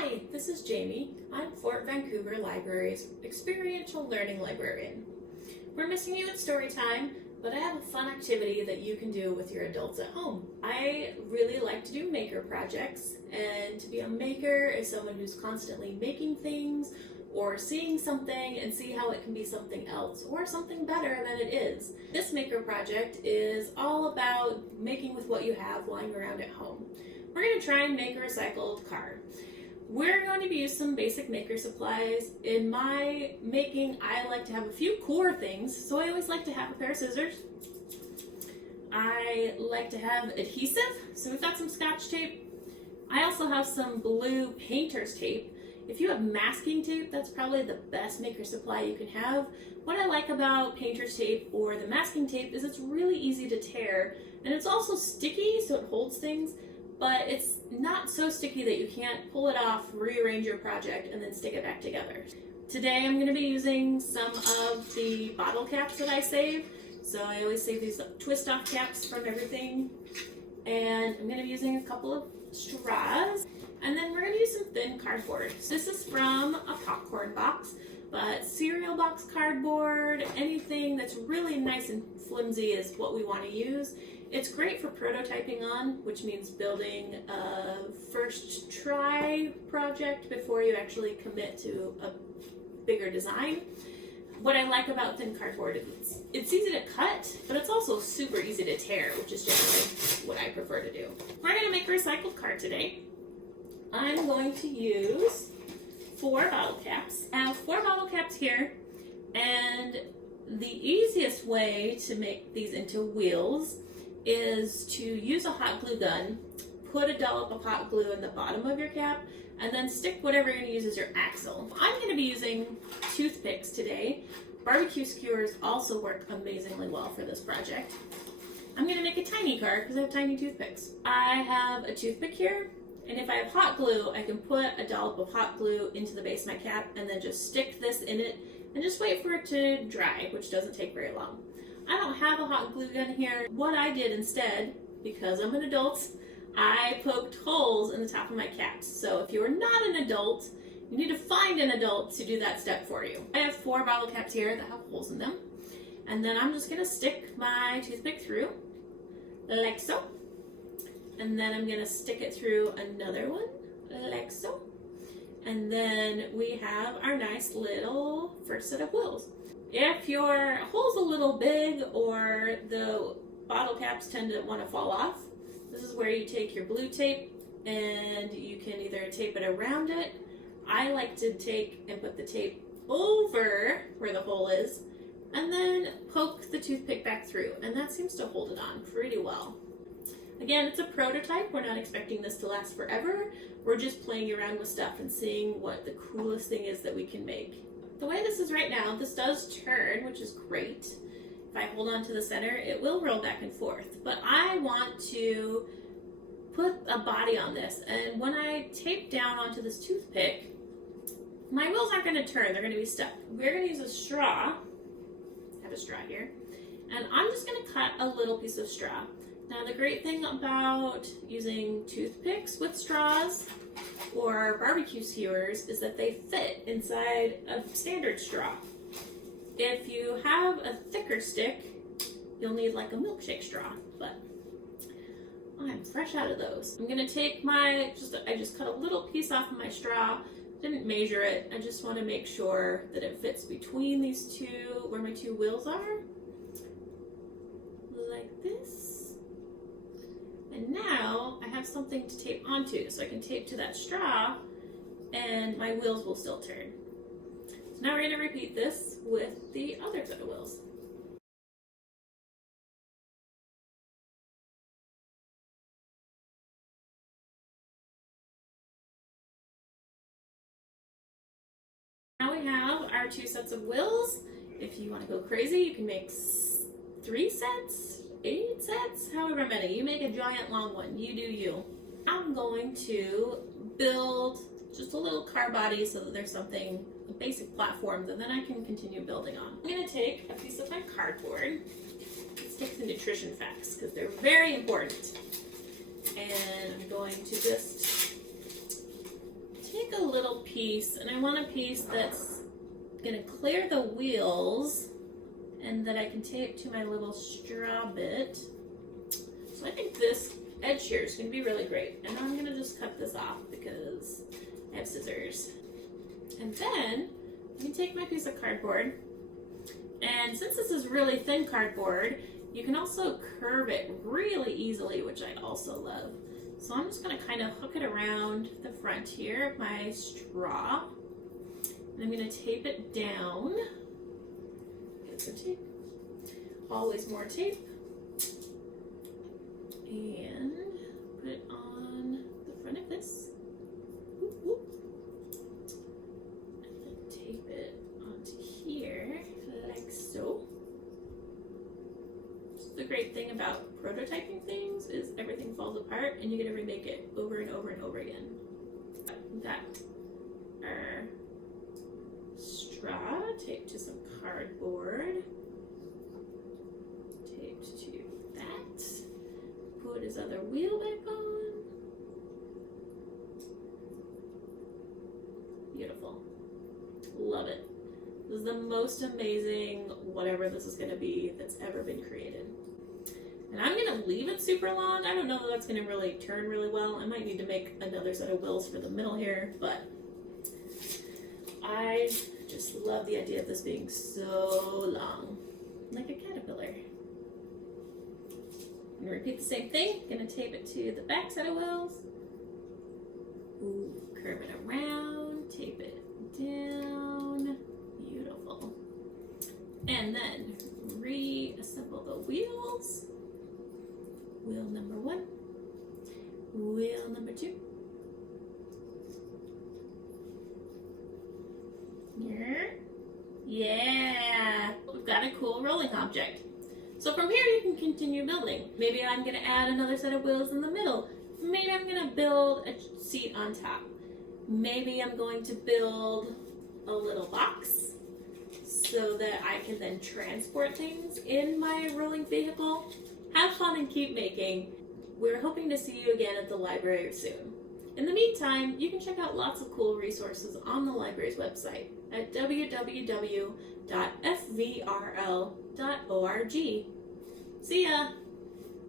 Hi, this is Jamie. I'm Fort Vancouver Library's experiential learning librarian. We're missing you at story time, but I have a fun activity that you can do with your adults at home. I really like to do maker projects, and to be a maker is someone who's constantly making things or seeing something and see how it can be something else or something better than it is. This maker project is all about making with what you have lying around at home. We're going to try and make a recycled card. We're going to use some basic maker supplies. In my making, I like to have a few core things, so I always like to have a pair of scissors. I like to have adhesive, so we've got some Scotch tape. I also have some blue painter's tape. If you have masking tape, that's probably the best maker supply you can have. What I like about painter's tape or the masking tape is it's really easy to tear, and it's also sticky, so it holds things. But it's not so sticky that you can't pull it off, rearrange your project, and then stick it back together. Today I'm going to be using some of the bottle caps that I save. So I always save these twist-off caps from everything. And I'm going to be using a couple of straws. And then we're going to use some thin cardboard. So this is from a popcorn box, but cereal box cardboard, anything that's really nice and flimsy is what we want to use. It's great for prototyping on, which means building a first try project before you actually commit to a bigger design. What I like about thin cardboard is it's easy to cut, but it's also super easy to tear, which is generally what I prefer to do. We're going to make a recycled card today. I'm going to use 4 bottle caps. I have 4 bottle caps here, and the easiest way to make these into wheels is to use a hot glue gun, put a dollop of hot glue in the bottom of your cap, and then stick whatever you're going to use as your axle. I'm going to be using toothpicks today. Barbecue skewers also work amazingly well for this project. I'm going to make a tiny card because I have tiny toothpicks. I have a toothpick here, and if I have hot glue, I can put a dollop of hot glue into the base of my cap and then just stick this in it and just wait for it to dry, which doesn't take very long. I don't have a hot glue gun here. What I did instead, because I'm an adult, I poked holes in the top of my caps. So if you're not an adult, you need to find an adult to do that step for you. I have 4 bottle caps here that have holes in them. And then I'm just gonna stick my toothpick through, like so. And then I'm gonna stick it through another one, like so. And then we have our nice little first set of wheels. If your hole's a little big or the bottle caps tend to want to fall off, this is where you take your blue tape and you can either tape it around it. I like to take and put the tape over where the hole is and then poke the toothpick back through, and that seems to hold it on pretty well. Again, it's a prototype. We're not expecting this to last forever. We're just playing around with stuff and seeing what the coolest thing is that we can make. The way this is right now, this does turn, which is great. If I hold on to the center, it will roll back and forth. But I want to put a body on this. And when I tape down onto this toothpick, my wheels aren't going to turn. They're going to be stuck. We're going to use a straw. I have a straw here. And I'm just going to cut a little piece of straw. Now, the great thing about using toothpicks with straws or barbecue skewers is that they fit inside a standard straw. If you have a thicker stick, you'll need like a milkshake straw, but I'm fresh out of those. I'm gonna take I just cut a little piece off of my straw, didn't measure it. I just wanna make sure that it fits between these two, where my 2 wheels are, like this. And now I have something to tape onto, so I can tape to that straw and my wheels will still turn. So now we're going to repeat this with the other set of wheels. Now we have our 2 sets of wheels. If you want to go crazy, you can make 3 sets, 8 sets, however many. You make a giant long one. You do you. I'm going to build just a little car body so that there's something, a basic platform that then I can continue building on. I'm going to take a piece of my cardboard. Let's take the nutrition facts because they're very important. And I'm going to just take a little piece, and I want a piece that's gonna clear the wheels and that I can tape to my little straw bit. So I think this edge here is gonna be really great. And I'm gonna just cut this off because I have scissors. And then I can take my piece of cardboard, and since this is really thin cardboard, you can also curve it really easily, which I also love. So I'm just gonna kind of hook it around the front here of my straw. And I'm gonna tape it down. Get some tape. Always more tape. And put it on the front of this. Whoop, whoop. And then tape it onto here, like so. The great thing about prototyping things is everything falls apart and you get to remake it over and over and over again. Got our straw taped to some cardboard, taped to that. Put his other wheel back on. Beautiful. Love it. This is the most amazing whatever this is going to be that's ever been created. And I'm going to leave it super long. I don't know that that's going to really turn really well. I might need to make another set of wheels for the middle here, but I just love the idea of this being so long, like a caterpillar. I'm going to repeat the same thing. Going to tape it to the back set of wheels. Ooh, curve it around, tape it down. Beautiful. And then reassemble the wheels. Wheel number 1, wheel number 2. Yeah, we've got a cool rolling object. So from here you can continue building. Maybe I'm going to add another set of wheels in the middle. Maybe I'm going to build a seat on top. Maybe I'm going to build a little box so that I can then transport things in my rolling vehicle. Have fun and keep making. We're hoping to see you again at the library soon. In the meantime, you can check out lots of cool resources on the library's website at www.fvrl.org. See ya!